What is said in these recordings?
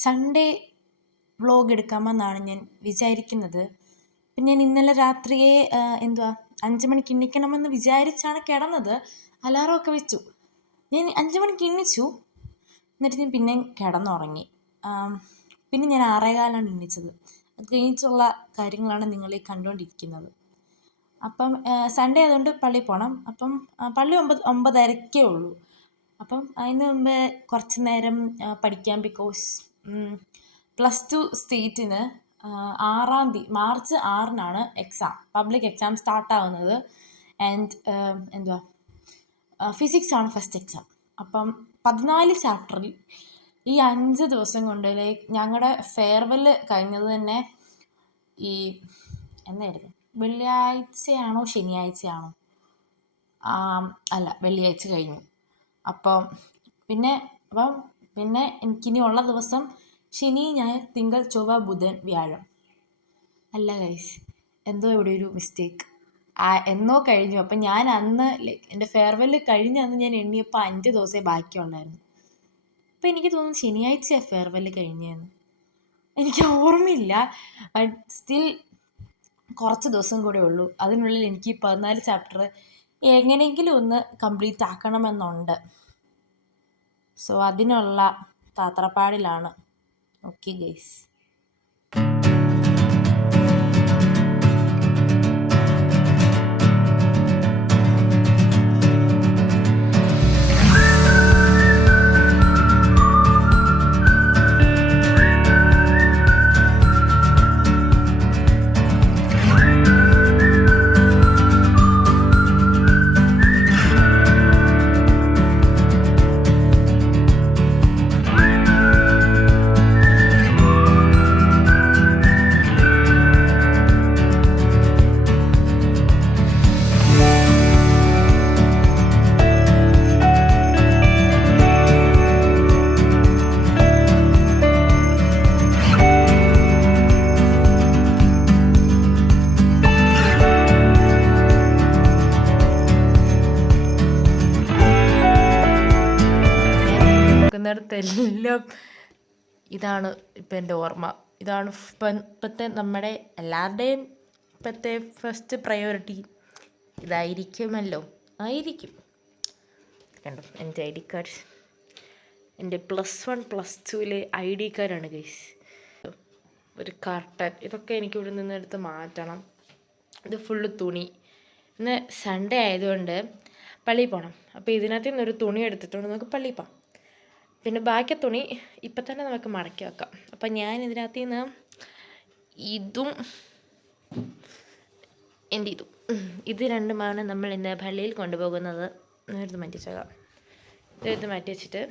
Sunday vlog എടുക്കാമെന്നാണ് ഞാൻ വിചാരിക്കുന്നത്. പിന്നെ ഞാൻ ഇന്നലെ രാത്രിയെ 5 മണിക്ക് എണീക്കണമെന്ന് വിചാരിച്ചാണ് കിടന്നത്. അലാറമൊക്കെ വെച്ചു. ഞാൻ 5 മണിക്ക് എണീച്ചു. എന്നിട്ട് ഞാൻ പിന്നെ കിടന്നുറങ്ങി. പിന്നെ ഞാൻ 6:15 എണീച്ചത്. അത് കഴിഞ്ഞിട്ടുള്ള കാര്യങ്ങളാണ് നിങ്ങളീ കണ്ടുകൊണ്ടിരിക്കുന്നത്. അപ്പം സൺഡേ ആയതുകൊണ്ട് പള്ളിയിൽ പോകണം. അപ്പം പള്ളി 9:30 ഉള്ളൂ. അപ്പം അതിന് മുമ്പേ കുറച്ച് നേരം പഠിക്കാം. ബിക്കോസ് +2 സ്റ്റേറ്റിന് 6-ാം തീയതി മാർച്ച് 6-നാണ് എക്സാം, പബ്ലിക് എക്സാം സ്റ്റാർട്ടാവുന്നത്. ആൻഡ് ഫിസിക്സ് ആണ് ഫസ്റ്റ് എക്സാം. അപ്പം 14 ചാപ്റ്ററിൽ ഈ 5 ദിവസം കൊണ്ട് ഞങ്ങളുടെ ഫെയർവെൽ കഴിഞ്ഞത് തന്നെ ഈ എന്നായിരുന്നു, വെള്ളിയാഴ്ചയാണോ ശനിയാഴ്ചയാണോ? അല്ല, വെള്ളിയാഴ്ച കഴിഞ്ഞു. അപ്പം പിന്നെ എനിക്കിനിയുള്ള ദിവസം ശനി, ഞായർ, തിങ്കൾ, ചൊവ്വ, ബുധൻ, വ്യാഴം. അല്ല ഗൈസ്, എന്തോ ഇവിടെ ഒരു മിസ്റ്റേക്ക്. എന്നോ കഴിഞ്ഞു. അപ്പം ഞാൻ അന്ന് എൻ്റെ ഫെയർവെൽ കഴിഞ്ഞ അന്ന് ഞാൻ എണ്ണിയപ്പോൾ 5 ദിവസമേ ബാക്കിയുണ്ടായിരുന്നു. അപ്പം എനിക്ക് തോന്നുന്നു ശനിയാഴ്ചയാണ് ഫെയർവെൽ കഴിഞ്ഞതെന്ന്. എനിക്ക് ഓർമ്മയില്ല. ബട്ട് സ്റ്റിൽ കുറച്ച് ദിവസം കൂടെ ഉള്ളൂ. അതിനുള്ളിൽ എനിക്ക് 14 ചാപ്റ്റർ എങ്ങനെയെങ്കിലും ഒന്ന് കംപ്ലീറ്റ് ആക്കണമെന്നുണ്ട്. സോ അതിനുള്ള താത്രപ്പാടിലാണ്. Okay guys. െല്ലാം ഇതാണ് ഇപ്പം എൻ്റെ ഓർമ്മ. ഇതാണ് ഇപ്പോഴത്തെ നമ്മുടെ എല്ലാവരുടെയും ഇപ്പോഴത്തെ ഫസ്റ്റ് പ്രയോറിറ്റി ഇതായിരിക്കുമല്ലോ. ആയിരിക്കും. കണ്ടോ എൻ്റെ ID കാർഡ്, എൻ്റെ +1 +2 ID കാർഡാണ് ഗൈസ്. ഒരു കർട്ടൻ, ഇതൊക്കെ എനിക്ക് ഇവിടെ നിന്ന് എടുത്ത് മാറ്റണം. ഇത് ഫുള്ള് തുണി. ഇന്ന് സൺഡേ ആയതുകൊണ്ട് പള്ളിയിൽ പോകണം. അപ്പോൾ ഇതിനകത്ത് നിന്നൊരു തുണി എടുത്തിട്ടുണ്ട്, നമുക്ക് പള്ളിയിൽ പോകാം. പിന്നെ ബാക്കി തുണി ഇപ്പം തന്നെ നമുക്ക് മടക്കി വെക്കാം. അപ്പം ഞാൻ ഇതിനകത്ത് നിന്ന് ഇതും എൻ്റെ ഇത് രണ്ടുമാണ് നമ്മൾ ഇന്ന് പള്ളിയിൽ കൊണ്ടുപോകുന്നത്. എടുത്ത് മാറ്റി വെച്ചേക്കാം. ഇതെടുത്ത് മാറ്റി വെച്ചിട്ട്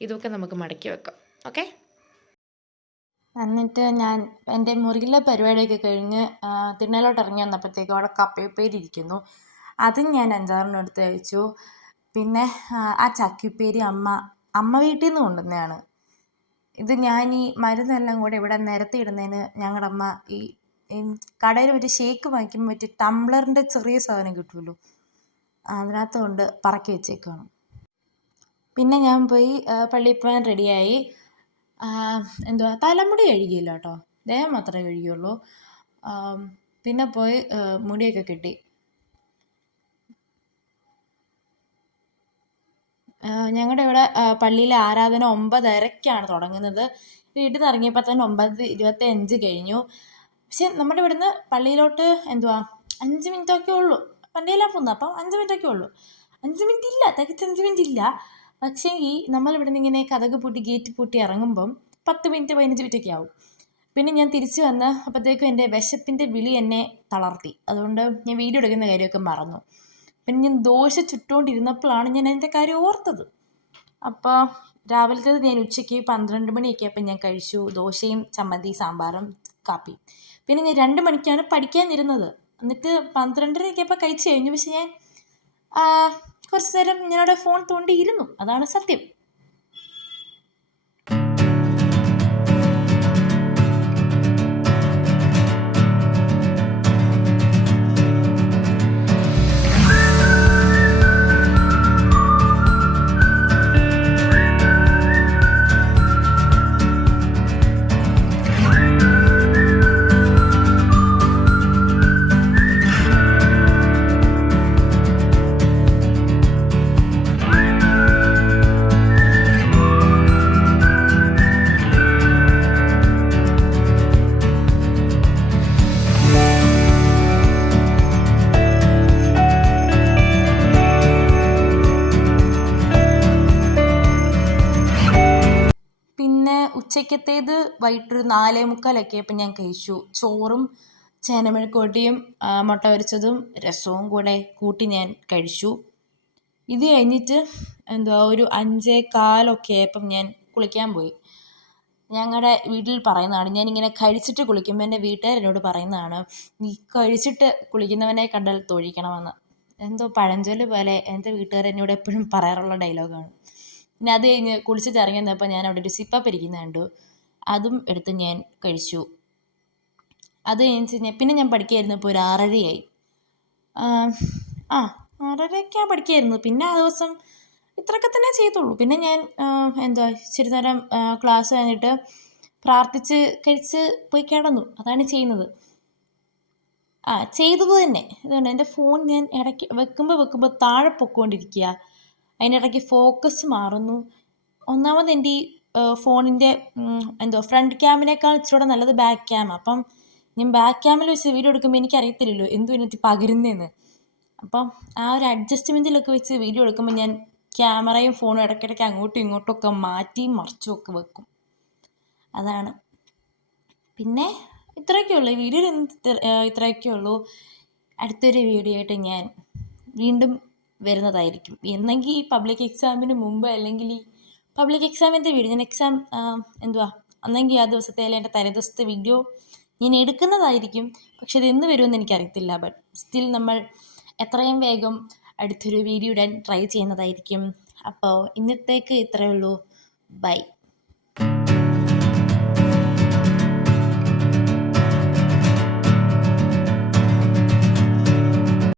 ഇതൊക്കെ നമുക്ക് മടക്കി വെക്കാം. ഓക്കെ. എന്നിട്ട് ഞാൻ എൻ്റെ മുറിയിലെ പരിപാടിയൊക്കെ കഴിഞ്ഞ് തിണ്ണയിലോട്ട് ഇറങ്ങി വന്നപ്പോഴത്തേക്കും അവിടെ കപ്പയുപ്പേരി ഇരിക്കുന്നു. അതും ഞാൻ 5-6 എടുത്ത് കഴിച്ചു. പിന്നെ ആ ചക്കയുപ്പേരി അമ്മ വീട്ടിൽ നിന്ന് കൊണ്ടുവന്നതാണ്. ഇത് ഞാൻ ഈ മരുന്നെല്ലാം കൂടെ ഇവിടെ നിരത്തിയിടുന്നതിന് ഞങ്ങളുടെ അമ്മ ഈ കടയിൽ ഒരു ഷേക്ക് വാങ്ങിക്കുമ്പോൾ മറ്റേ ടംബ്ലറിൻ്റെ ചെറിയ സാധനം കിട്ടുമല്ലോ, അതിനകത്ത് കൊണ്ട് പറക്കി വെച്ചേക്കാണ്. പിന്നെ ഞാൻ പോയി പള്ളിയിൽ പോകാൻ റെഡിയായി. തലമുടി കഴുകിയില്ല കേട്ടോ, ദേഹം മാത്രമേ കഴുകിയുള്ളൂ. പിന്നെ പോയി മുടിയൊക്കെ കെട്ടി. ഞങ്ങളുടെ ഇവിടെ പള്ളിയിലെ ആരാധന 9:30-ക്കാണ് തുടങ്ങുന്നത്. വീട്ടിൽ നിന്ന് ഇറങ്ങിയപ്പോൾ തന്നെ 9:25 കഴിഞ്ഞു. പക്ഷെ നമ്മുടെ ഇവിടുന്ന് പള്ളിയിലോട്ട് 5 മിനിറ്റൊക്കെ ഉള്ളൂ. പള്ളിയിലാണ് പോകുന്നത്. അപ്പം 5 മിനിറ്റൊക്കെ ഉള്ളൂ. 5 മിനിറ്റ് ഇല്ല, തികച്ച് 5 മിനിറ്റ് ഇല്ല. പക്ഷേ നമ്മളിവിടുന്ന് ഇങ്ങനെ കതക് പൂട്ടി ഗേറ്റ് പൂട്ടി ഇറങ്ങുമ്പം 10 മിനിറ്റ് 15 മിനിറ്റൊക്കെ ആവും. പിന്നെ ഞാൻ തിരിച്ച് വന്ന് അപ്പോഴത്തേക്കും എൻ്റെ വിശപ്പിൻ്റെ വിളി എന്നെ തളർത്തി. അതുകൊണ്ട് ഞാൻ വീഡിയോ എടുക്കുന്ന കാര്യമൊക്കെ മറന്നു. പിന്നെ ഞാൻ ദോശ ചുട്ടുകൊണ്ടിരുന്നപ്പോഴാണ് ഞാൻ എൻ്റെ കാര്യം ഓർത്തത്. അപ്പോൾ രാവിലത്തേത് ഞാൻ ഉച്ചയ്ക്ക് 12 മണിയൊക്കെ ആയപ്പോൾ ഞാൻ കഴിച്ചു. ദോശയും ചമ്മന്തി സാമ്പാറും കാപ്പി. പിന്നെ ഞാൻ 2 മണിക്കാണ് പഠിക്കാനിരുന്നത്. എന്നിട്ട് 12:30 ആയപ്പോൾ കഴിച്ചു കഴിഞ്ഞു. പക്ഷെ ഞാൻ കുറച്ച് നേരം ഞാനവിടെ ഫോൺ തോണ്ടിയിരുന്നു. അതാണ് സത്യം. ഉച്ചക്കത്തേത് വൈകിട്ടൊരു 4:45 ആയപ്പോൾ ഞാൻ കഴിച്ചു. ചോറും ചേനമെഴുക്കുവരട്ടിയും മുട്ട പൊരിച്ചതും രസവും കൂടെ കൂട്ടി ഞാൻ കഴിച്ചു. ഇത് കഴിഞ്ഞിട്ട് ഒരു 5:15 ആയപ്പം ഞാൻ കുളിക്കാൻ പോയി. ഞങ്ങളുടെ വീട്ടിൽ പറയുന്നതാണ്, ഞാനിങ്ങനെ കഴിച്ചിട്ട് കുളിക്കുമ്പോൾ എൻ്റെ വീട്ടുകാരെന്നോട് പറയുന്നതാണ്, നീ കഴിച്ചിട്ട് കുളിക്കുന്നവനെ കണ്ടാൽ തൊഴിക്കണമെന്ന്. പഴഞ്ചൊല്ല് പോലെ എൻ്റെ വീട്ടുകാരെന്നോട് എപ്പോഴും പറയാറുള്ള ഡയലോഗാണ്. പിന്നെ അത് കഴിഞ്ഞ് കുളിച്ചിട്ട് ഇറങ്ങി വന്നപ്പോൾ ഞാൻ അവിടെ ഒരു സിപ്പപ്പ് ഇരിക്കുന്നത് കണ്ടു. അതും എടുത്ത് ഞാൻ കഴിച്ചു. അത് കഴിഞ്ഞ് പിന്നെ ഞാൻ പഠിക്കുകയായിരുന്നു. ഇപ്പോൾ ഒരു 6:30 ആയി. 6:30 പഠിക്കുകയായിരുന്നു. പിന്നെ ആ ദിവസം ഇത്രയൊക്കെ തന്നെ ചെയ്തുള്ളൂ. പിന്നെ ഞാൻ ഇച്ചിരി നേരം ക്ലാസ് കഴിഞ്ഞിട്ട് പ്രാർത്ഥിച്ച് കഴിച്ച് പോയി കിടന്നു. അതാണ് ചെയ്യുന്നത്. ചെയ്തത് തന്നെ ഇതുകൊണ്ട് എൻ്റെ ഫോൺ ഞാൻ ഇടയ്ക്ക് വെക്കുമ്പോൾ താഴെ പൊക്കോണ്ടിരിക്കുക. അതിനിടയ്ക്ക് ഫോക്കസ് മാറുന്നു. ഒന്നാമത് എൻ്റെ ഈ ഫോണിൻ്റെ ഫ്രണ്ട് ക്യാമിനേക്കാൾ ഇച്ചിരൂടെ നല്ലത് ബാക്ക് ക്യാം. അപ്പം ഞാൻ ബാക്ക് ക്യാമിൽ വെച്ച് വീഡിയോ എടുക്കുമ്പോൾ എനിക്കറിയത്തില്ലല്ലോ ഇതിനകത്ത് പകരുന്നതെന്ന്. അപ്പം ആ ഒരു അഡ്ജസ്റ്റ്മെൻറ്റിലൊക്കെ വെച്ച് വീഡിയോ എടുക്കുമ്പോൾ ഞാൻ ക്യാമറയും ഫോണും ഇടയ്ക്കിടയ്ക്ക് അങ്ങോട്ടും ഇങ്ങോട്ടും ഒക്കെ മാറ്റിയും മറിച്ചും ഒക്കെ വെക്കും. അതാണ്. പിന്നെ ഇത്രയൊക്കെ ഉള്ളൂ. ഈ വീഡിയോയിൽ ഇത്രയൊക്കെ ഉള്ളൂ. അടുത്തൊരു വീഡിയോ ആയിട്ട് ഞാൻ വീണ്ടും വരുന്നതായിരിക്കും. എന്നെങ്കിൽ ഈ പബ്ലിക് എക്സാമിന് മുമ്പ്, അല്ലെങ്കിൽ ഈ പബ്ലിക് എക്സാമിൻ്റെ വീഡിയോ ഞാൻ അന്നെങ്കിൽ ആ ദിവസത്തെ അല്ലെങ്കിൽ എൻ്റെ തലേദിവസത്തെ വീഡിയോ ഞാൻ എടുക്കുന്നതായിരിക്കും. പക്ഷെ ഇത് എന്ന് വരുമെന്ന് എനിക്കറിയത്തില്ല. ബട്ട് സ്റ്റിൽ നമ്മൾ എത്രയും വേഗം അടുത്തൊരു വീഡിയോ ഇടാൻ ട്രൈ ചെയ്യുന്നതായിരിക്കും. അപ്പോൾ ഇന്നത്തേക്ക് ഇത്രയേ ഉള്ളൂ. ബൈ.